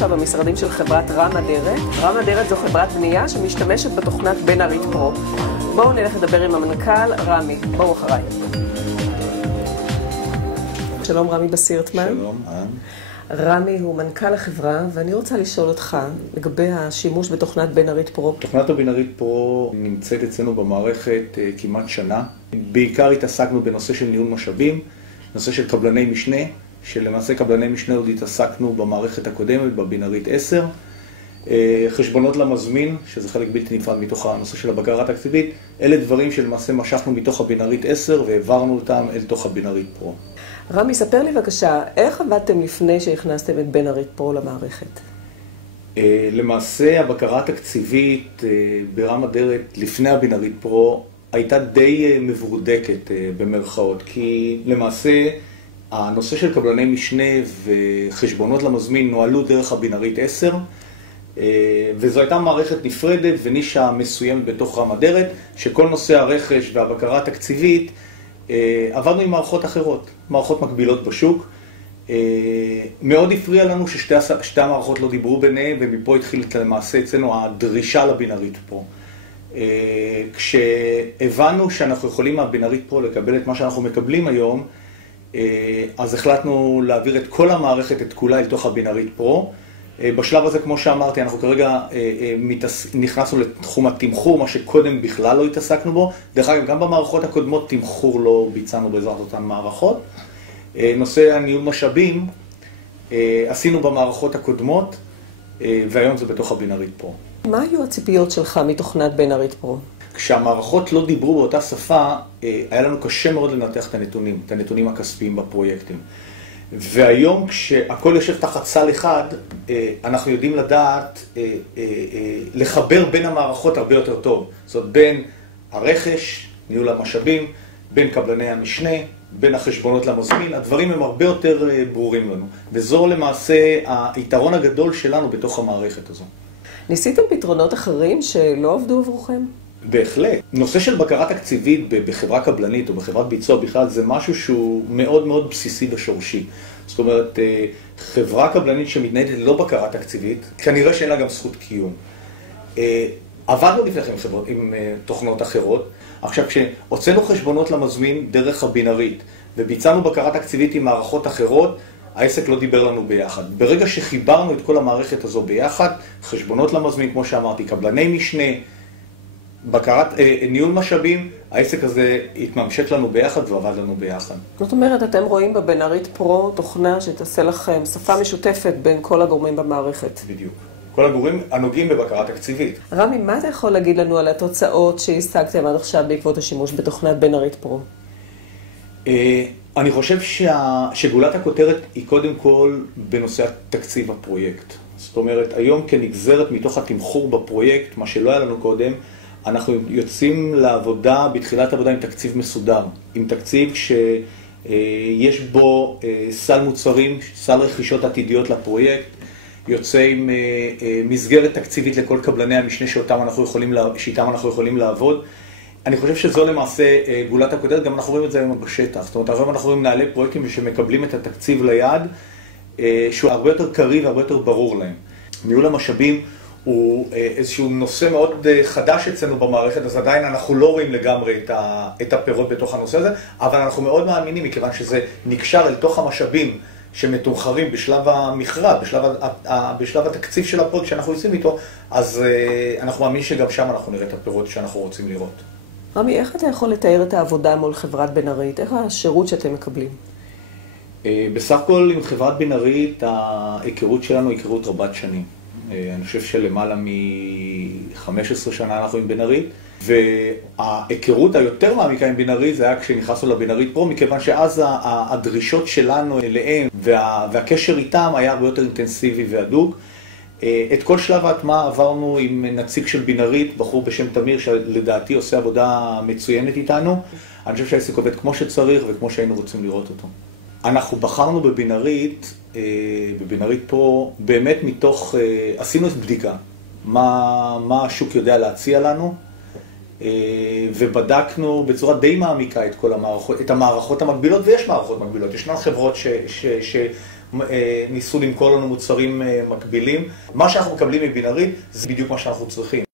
עכשיו במשרדים של חברת רם אדרת. רם אדרת זו חברת בנייה שמשתמשת בתוכנת בן ארית פרו. בואו נלך לדבר עם המנכ"ל רמי. בואו אחריי. שלום רמי בסירטמן. שלום. רמי הוא מנכ"ל החברה, ואני רוצה לשאול אותך לגבי השימוש בתוכנת בן ארית פרו. תוכנת הבן ארית פרו נמצאת אצלנו במערכת כמעט שנה. בעיקר התעסקנו בנושא של ניהול משאבים, נושא של קבלני משנה, שלמעשה קבלני משנה עוד התעסקנו במערכת הקודמת, בבן ארית 10. חשבונות למזמין, שזה חלק בלתי נפרד מתוך הנושא של הבקרה התקציבית, אלה דברים שלמעשה משכנו מתוך הבן ארית 10 והעברנו אותם אל תוך הבן ארית פרו. רמי, ספר לי בבקשה, איך עבדתם לפני שהכנסתם את בן ארית פרו למערכת? למעשה הבקרה התקציבית ברם אדרת לפני הבן ארית פרו הייתה די מבורדקת במרכאות, כי למעשה הנושא של קבלני משנה וחשבונות למזמין נועלו דרך הבן ארית 10, וזו הייתה מערכת נפרדת ונישה מסוימת בתוך רם אדרת, שכל נושא הרכש והבקרה התקציבית עבדנו עם מערכות אחרות, מערכות מקבילות בשוק. מאוד הפריע לנו ששתי המערכות לא דיברו ביניהם, ומפה התחילה למעשה אצלנו הדרישה לבן ארית פרו. כשהבנו שאנחנו יכולים מהבן ארית פרו לקבל את מה שאנחנו מקבלים היום, אז החלטנו להעביר את כל המערכת, את כולה, אל תוך הבן ארית פרו. בשלב הזה, כמו שאמרתי, אנחנו כרגע נכנסנו לתחום התמחור, מה שקודם בכלל לא התעסקנו בו. דרך אגב, גם במערכות הקודמות תמחור לא ביצענו בעזרת אותן מערכות. נושא הניהול משאבים עשינו במערכות הקודמות, והיום זה בתוך הבן ארית פרו. מה היו הציפיות שלך מתוכנת בן ארית פרו? כשהמערכות לא דיברו באותה שפה, היה לנו קשה מאוד לנתח את הנתונים הכספיים בפרויקטים. והיום כשהכל יושב תחת סל אחד, אנחנו יודעים לדעת לחבר בין המערכות הרבה יותר טוב. זאת אומרת, בין הרכש, ניהול המשאבים, בין קבלני המשנה, בין החשבונות למזמין, הדברים הם הרבה יותר ברורים לנו. וזו למעשה היתרון הגדול שלנו בתוך המערכת הזו. ניסיתם פתרונות אחרים שלא עבדו עבורכם? בהחלט. נושא של בקרה תקציבית בחברה קבלנית או בחברת ביצוע בכלל זה משהו שהוא מאוד מאוד בסיסי ושורשי. זאת אומרת, חברה קבלנית שמתנהלת ללא בקרה תקציבית, כנראה שאין לה גם זכות קיום. עבדנו לפניכם עם תוכנות אחרות. עכשיו, כשהוצאנו חשבונות למזמין דרך הבן ארית וביצענו בקרה תקציבית עם מערכות אחרות, העסק לא דיבר לנו ביחד. ברגע שחיברנו את כל המערכת הזו ביחד, חשבונות למזמין, כמו שאמרתי, קבלני משנה, ניהול משאבים, העסק הזה התממשק לנו ביחד ועבד לנו ביחד. זאת אומרת, אתם רואים בבן ארית פרו תוכנה שתעשה לכם שפה משותפת בין כל הגורמים במערכת. בדיוק. כל הגורמים הנוגעים בבקרה תקציבית. רמי, מה אתה יכול להגיד לנו על התוצאות שהשגתם עד עכשיו בעקבות השימוש בתוכנת בן ארית פרו? אני חושב שגולת הכותרת היא קודם כל בנושא תקציב הפרויקט. זאת אומרת, היום כנגזרת מתוך התמחור בפרויקט, מה שלא היה לנו קודם, אנחנו יוצאים לעבודה, בתחילת עבודה עם תקציב מסודר, עם תקציב שיש בו סל מוצרים, סל רכישות עתידיות לפרויקט, יוצא עם מסגרת תקציבית לכל קבלני המשנה שאיתם אנחנו יכולים לעבוד. אני חושב שזו למעשה גולת הכותרת, גם אנחנו רואים את זה היום בשטח. זאת אומרת, היום אנחנו רואים מנהלי פרויקטים שמקבלים את התקציב ליד, שהוא הרבה יותר קריא והרבה יותר ברור להם. ניהול המשאבים הוא איזשהו נושא מאוד חדש אצלנו במערכת, אז עדיין אנחנו לא רואים לגמרי את הפירות בתוך הנושא הזה, אבל אנחנו מאוד מאמינים, מכיוון שזה נקשר אל תוך המשאבים שמתומחרים בשלב המכרז, בשלב התקציב של הפרויקט שאנחנו יוצאים איתו, אז אנחנו מאמינים שגם שם אנחנו נראה את הפירות שאנחנו רוצים לראות. רמי, איך אתה יכול לתאר את העבודה מול חברת בן ארית? איך השירות שאתם מקבלים? בסך הכל עם חברת בן ארית, ההיכרות שלנו היא היכרות רבת שנים. אני חושב שלמעלה מ-15 שנה אנחנו עם בן ארית, וההיכרות היותר מעמיקה עם בן ארית זה היה כשנכנסנו לבן ארית פרו, מכיוון שאז הדרישות שלנו אליהם והקשר איתם היה הרבה יותר אינטנסיבי והדוק. את כל שלב ההטמעה עברנו עם נציג של בן ארית, בחור בשם תמיר, שלדעתי עושה עבודה מצוינת איתנו. אני חושב שהעסק עובד כמו שצריך וכמו שהיינו רוצים לראות אותו. אנחנו בחרנו בבן ארית פרו, באמת מתוך, עשינו את בדיקה, מה השוק יודע להציע לנו, ובדקנו בצורה די מעמיקה את כל המערכות, את המערכות המקבילות, ויש מערכות מקבילות. ישנן חברות ניסו למכור לנו מוצרים מקבילים. מה שאנחנו מקבלים מבינארית זה בדיוק מה שאנחנו צריכים.